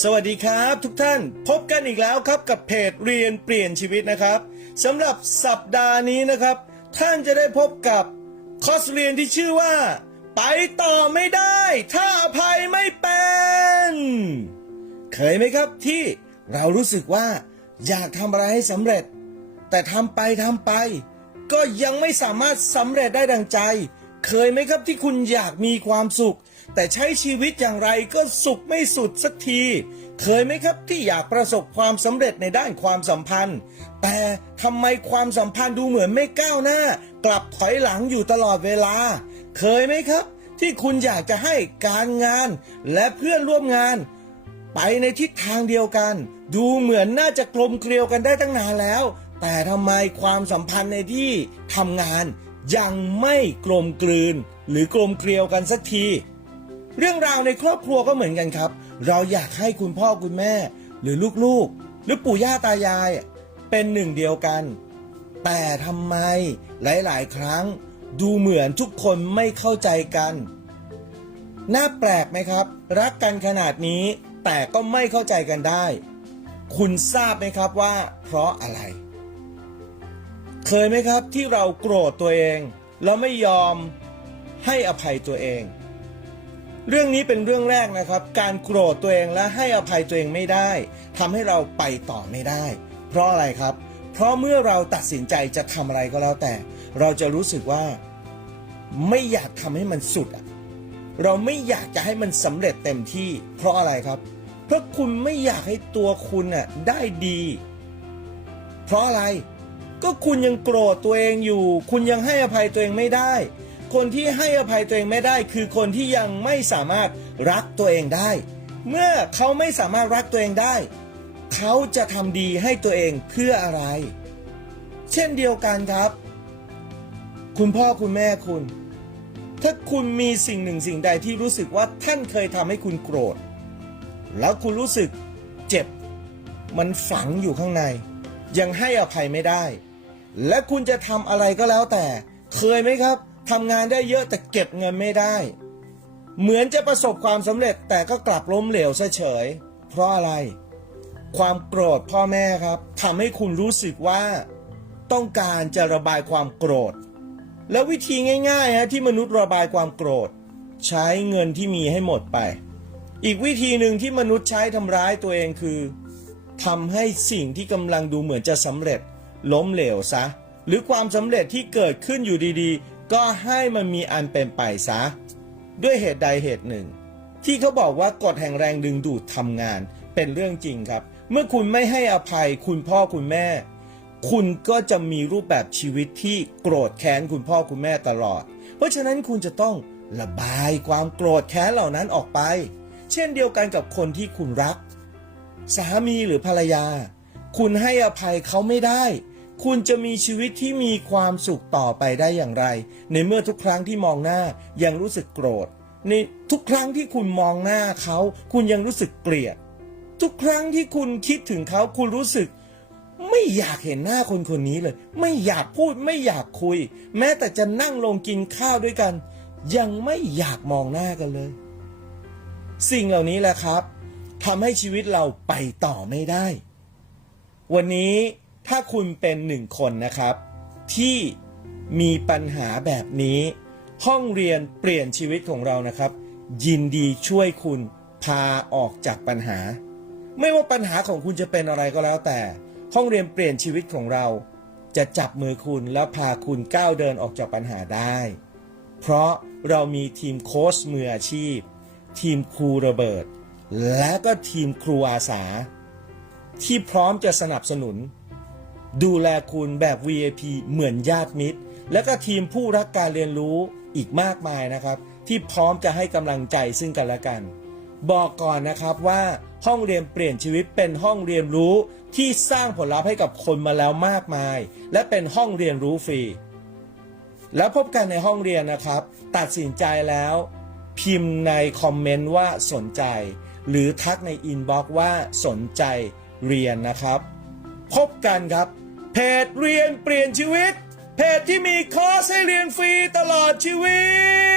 สวัสดีครับทุกท่านพบกันอีกแล้วครับกับเพจเรียนเปลี่ยนชีวิตนะครับสำหรับสัปดาห์นี้นะครับ ท่านจะได้พบกับคอร์สเรียนที่ชื่อว่า ไปต่อไม่ได้ ถ้าอภัยไม่เป็น เคยไหมครับที่เรารู้สึกว่า อยากทำอะไรให้สำเร็จ แต่ทำไปทำไป ก็ยังไม่สามารถสำเร็จได้ดังใจ เคยไหมครับที่คุณอยากมีความสุข แต่ใช้ชีวิตอย่างไรก็สุขไม่สุดสักที เคยไหมครับที่อยากประสบความสำเร็จในด้านความสัมพันธ์ แต่ทำไมความสัมพันธ์ดูเหมือนไม่ก้าวหน้า กลับถอยหลังอยู่ตลอดเวลา เคยไหมครับ ที่คุณอยากจะให้การงาน และเพื่อนร่วมงาน ไปในทิศทางเดียวกัน ดูเหมือนน่าจะกลมเกลียวกันได้ตั้งนานแล้ว แต่ทำไมความสัมพันธ์ในที่ทำงาน ยังไม่กลมกลืน หรือกลมเกลียวกันสักที เรื่องราวในครอบครัวก็เหมือนกันครับ เราอยากให้คุณพ่อคุณแม่ หรือลูกๆ หรือปู่ย่าตายาย เป็นหนึ่งเดียวกัน แต่ทำไมหลายๆ ครั้ง ดูเหมือนทุกคนไม่เข้าใจกัน น่าแปลกไหมครับ รักกันขนาดนี้แต่ก็ไม่เข้าใจกันได้ คุณทราบไหมครับว่า เพราะอะไร เคยไหมครับที่เราโกรธตัวเองแล้วไม่ยอมให้อภัยตัวเอง เรื่องนี้เป็นเรื่องแรกนะครับ การโกรธตัวเองและให้อภัยตัวเองไม่ได้ทำให้เราไปต่อไม่ได้ เพราะอะไรครับ เพราะเมื่อเราตัดสินใจจะทำอะไรก็แล้วแต่ เราจะรู้สึกว่าไม่อยากทำให้มันสุดอะเราไม่อยากจะให้มันสำเร็จเต็มที่ เพราะอะไรครับ เพราะคุณไม่อยากให้ตัวคุณน่ะได้ดี เพราะอะไร ก็คุณยังโกรธตัวเองอยู่ คุณยังให้อภัยตัวเองไม่ได้ คนที่ให้อภัยตัวเองไม่ได้ คือคนที่ยังไม่สามารถรักตัวเองได้ เมื่อเขาไม่สามารถรักตัวเองได้ เขาจะทำดีให้ตัวเองเพื่ออะไร เช่นเดียวกันครับ คุณพ่อคุณแม่คุณ ถ้าคุณมีสิ่งหนึ่งสิ่งใดที่รู้สึกว่าท่านเคยทำให้คุณโกรธ แล้วคุณรู้สึกเจ็บ มันฝังอยู่ข้างในยังให้อภัยไม่ได้ และคุณจะทำอะไรก็แล้วแต่ เคยไหมครับทำงานได้เยอะแต่เก็บเงินไม่ได้ เหมือนจะประสบความสำเร็จแต่ก็กลับล้มเหลวเฉย เพราะอะไร ความโกรธพ่อแม่ครับทำให้คุณรู้สึกว่า ต้องการจะระบายความโกรธ แล้ววิธีง่ายๆฮะที่มนุษย์ระบายความโกรธ ใช้เงินที่มีให้หมดไป อีกวิธีหนึ่งที่มนุษย์ใช้ทำร้ายตัวเองคือทำให้สิ่งที่กำลังดูเหมือนจะสำเร็จ ล้มเหลวซะ หรือความสำเร็จที่เกิดขึ้นอยู่ดีๆ ก็ให้มันมีอันเป็นไปซะ ด้วยเหตุใดเหตุหนึ่ง ที่เขาบอกว่ากฎแห่งแรงดึงดูดทำงานเป็นเรื่องจริงครับ เมื่อคุณไม่ให้อภัยคุณพ่อคุณแม่ คุณก็จะมีรูปแบบชีวิตที่โกรธแค้นคุณพ่อคุณแม่ตลอด เพราะฉะนั้นคุณจะต้องระบายความโกรธแค้นเหล่านั้นออกไป เช่นเดียวกันกับคนที่คุณรัก สามีหรือภรรยา คุณให้อภัยเขาไม่ได้ คุณจะมีชีวิตที่มีความสุขต่อไปได้อย่างไร ในเมื่อทุกครั้งที่มองหน้ายังรู้สึกโกรธ ในทุกครั้งที่คุณมองหน้าเขา คุณยังรู้สึกเกลียด ทุกครั้งที่คุณคิดถึงเขาคุณรู้สึก ไม่อยากเห็นหน้าคนคนนี้เลย ไม่อยากพูดไม่อยากคุย แม้แต่จะนั่งลงกินข้าวด้วยกัน ยังไม่อยากมองหน้ากันเลย สิ่งเหล่านี้แหละครับทำให้ชีวิตเราไปต่อไม่ได้ วันนี้ ถ้าคุณเป็นหนึ่งคนนะครับ ที่มีปัญหาแบบนี้ ห้องเรียนเปลี่ยนชีวิตของเรานะครับ ยินดีช่วยคุณพาออกจากปัญหา ไม่ว่าปัญหาของคุณจะเป็นอะไรก็แล้วแต่ ห้องเรียนเปลี่ยนชีวิตของเรา จะจับมือคุณแล้วพาคุณก้าวเดินออกจากปัญหาได้ เพราะเรามีทีมโค้ชมืออาชีพ ทีมครูระเบิด และก็ทีมครูอาสา ที่พร้อมจะสนับสนุน ดูแลคุณแบบ VIP เหมือนญาติมิตร และก็ทีมผู้รักการเรียนรู้อีกมากมายนะครับ ที่พร้อมจะให้กำลังใจซึ่งกันและกัน บอกก่อนนะครับว่าห้องเรียนเปลี่ยนชีวิตเป็นห้องเรียนรู้ที่สร้างผลลัพธ์ให้กับคนมาแล้วมากมาย และเป็นห้องเรียนรู้ฟรี แล้วพบกันในห้องเรียนนะครับ ตัดสินใจแล้ว พิมพ์ในคอมเมนต์ว่าสนใจ หรือทักในอินบ็อกซ์ว่าสนใจเรียนนะครับ พบกันครับ เพจเรียนเปลี่ยนชีวิต เพจที่มีคอร์สให้เรียนฟรีตลอดชีวิต